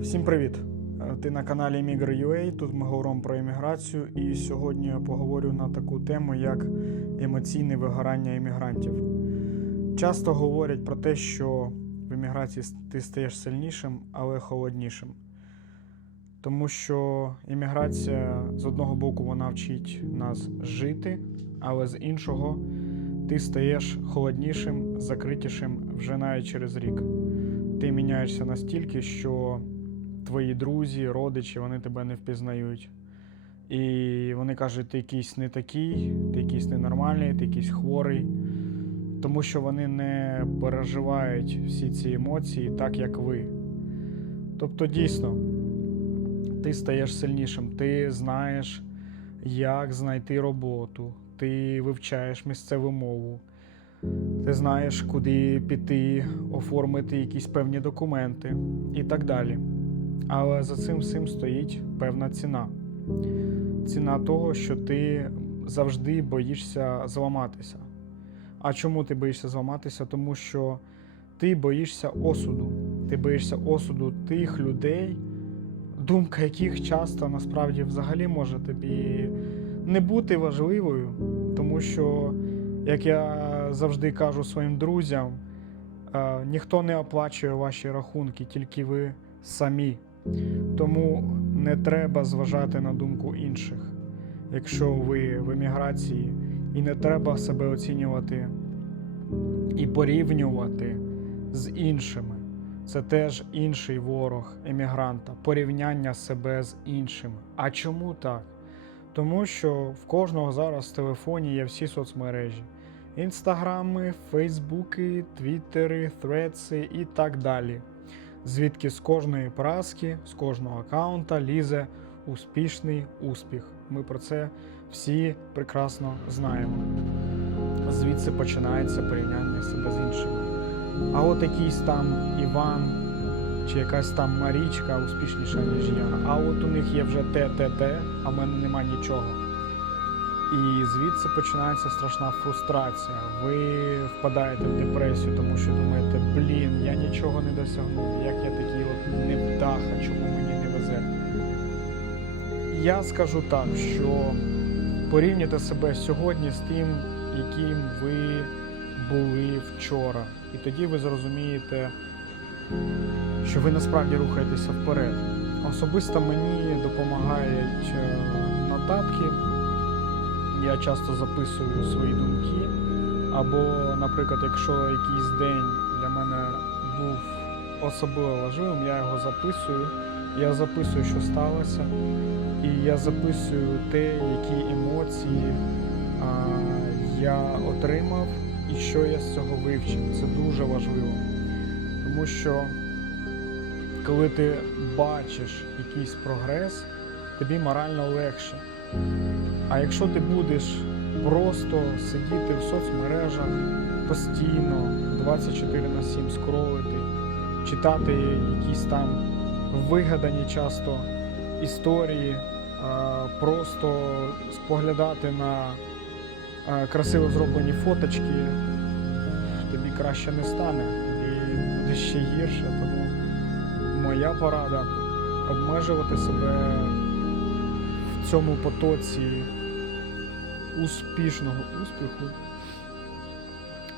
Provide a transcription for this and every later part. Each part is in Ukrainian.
Всім привіт! Е, Ти на каналі Migr.ua, Тут ми говоримо про імміграцію, і сьогодні я поговорю на таку тему, як емоційне вигорання іммігрантів. Часто говорять про те, що в імміграції ти стаєш сильнішим, але холоднішим. Тому що імміграція з одного боку вона вчить нас жити, але з іншого ти стаєш холоднішим, закритішим вже навіть через рік. Ти міняєшся настільки, що твої друзі, родичі, вони тебе не впізнають. І вони кажуть, ти якийсь не такий, ти якийсь ненормальний, ти якийсь хворий. Тому що вони не переживають всі ці емоції так, як ви. Тобто, дійсно, ти стаєш сильнішим, ти знаєш, як знайти роботу, ти вивчаєш місцеву мову, ти знаєш, куди піти, оформити якісь певні документи і так далі. Але за цим всім стоїть певна ціна. Ціна того, що ти завжди боїшся зламатися. А чому ти боїшся зламатися? Тому що ти боїшся осуду. Ти боїшся осуду тих людей, думка яких часто насправді взагалі може тобі не бути важливою, тому що, як я завжди кажу своїм друзям, е, ніхто не оплачує ваші рахунки, тільки ви самі. Тому не треба зважати на думку інших, якщо ви в еміграції, і не треба себе оцінювати і порівнювати з іншими. Це теж інший ворог емігранта, порівняння себе з іншими. А чому так? Тому що в кожного зараз в телефоні є всі соцмережі: інстаграми, фейсбуки, твіттери, threads і так далі. Звідки з кожної праски, з кожного аккаунта лізе успішний успіх. Ми про це всі прекрасно знаємо. Звідси починається порівняння себе з іншими. А от якийсь там Іван чи якась там Марічка успішніша, ніж я. А от у них є вже те, те, те, а в мене нема нічого. І звідси починається страшна фрустрація. Ви впадаєте в депресію, тому що думаєте, блін, я нічого не досягнув, як я такий от невдаха, чому мені не везе. Я скажу так, що порівняйте себе сьогодні з тим, яким ви були вчора. І тоді ви зрозумієте, що ви насправді рухаєтеся вперед. Особисто мені допомагають е, нотатки. Я часто записую свої думки. Або, наприклад, якщо якийсь день для мене був особливо важливим, я його записую. Я записую, що сталося, і я записую те, які емоції а, я отримав і що я з цього вивчив. Це дуже важливо. Тому що коли ти бачиш якийсь прогрес, тобі морально легше. А якщо ти будеш просто сидіти в соцмережах постійно 24 на 7 скролити, читати якісь там вигадані часто історії, просто споглядати на красиво зроблені фоточки, тобі краще не стане, тобі буде ще гірше. Тому моя порада обмежувати себе в цьому потоці успішного успіху.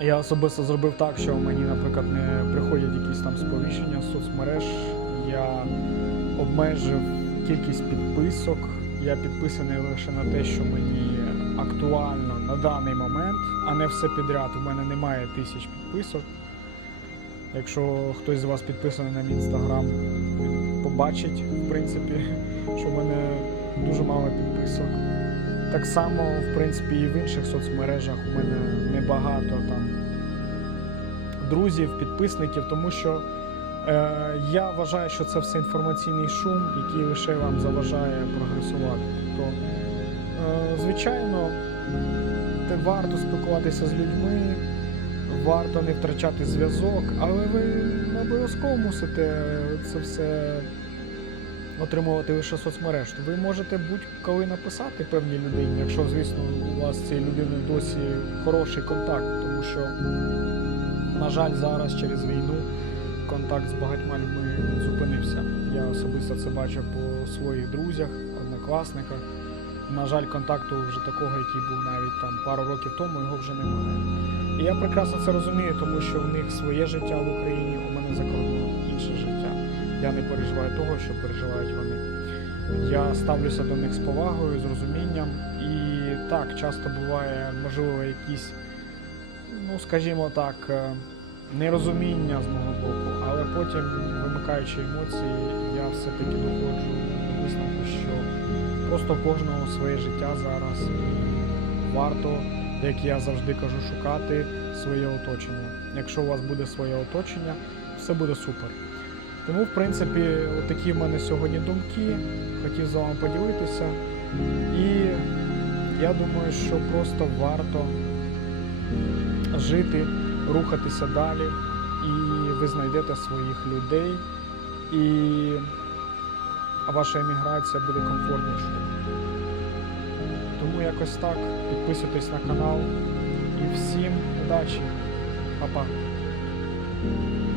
Я особисто зробив так, що мені, наприклад, не приходять якісь там сповіщення з соцмереж. Я обмежив кількість підписок. Я підписаний лише на те, що мені актуально на даний момент, а не все підряд. У мене немає тисяч підписок. Якщо хтось з вас підписаний на мій інстаграм, побачить, в принципі, що в мене дуже мало підписок. Так само, в принципі, і в інших соцмережах у мене небагато там друзів, підписників, тому що е, я вважаю, що це все інформаційний шум, який лише вам заважає прогресувати. Тобто, е, звичайно, те варто спілкуватися з людьми, варто не втрачати зв'язок, але ви обов'язково мусите це все отримувати лише соцмереж. Ви можете будь-коли написати певній людині, якщо, звісно, у вас з цією людиною досі хороший контакт, тому що, на жаль, зараз через війну контакт з багатьма людьми зупинився. Я особисто це бачив по своїх друзях, однокласниках. На жаль, контакту вже такого, який був навіть там пару років тому, його вже немає. І я прекрасно це розумію, тому що в них своє життя в Україні, у мене за. Я не переживаю того, що переживають вони. Я ставлюся до них з повагою, з розумінням. І так, часто буває, можливо, якісь, ну скажімо так, е, нерозуміння з мого боку, але потім, вимикаючи емоції, я все-таки доходжу до висновку, що просто кожного своє життя зараз варто, як я завжди кажу, шукати своє оточення. Якщо у вас буде своє оточення, все буде супер. Тому, в принципі, такі в мене сьогодні думки. Хотів з вами поділитися. І я думаю, що просто варто жити, рухатися далі, і ви знайдете своїх людей, і ваша еміграція буде комфортнішою. Тому якось так. Підписуйтесь на канал і всім удачі. Па-па.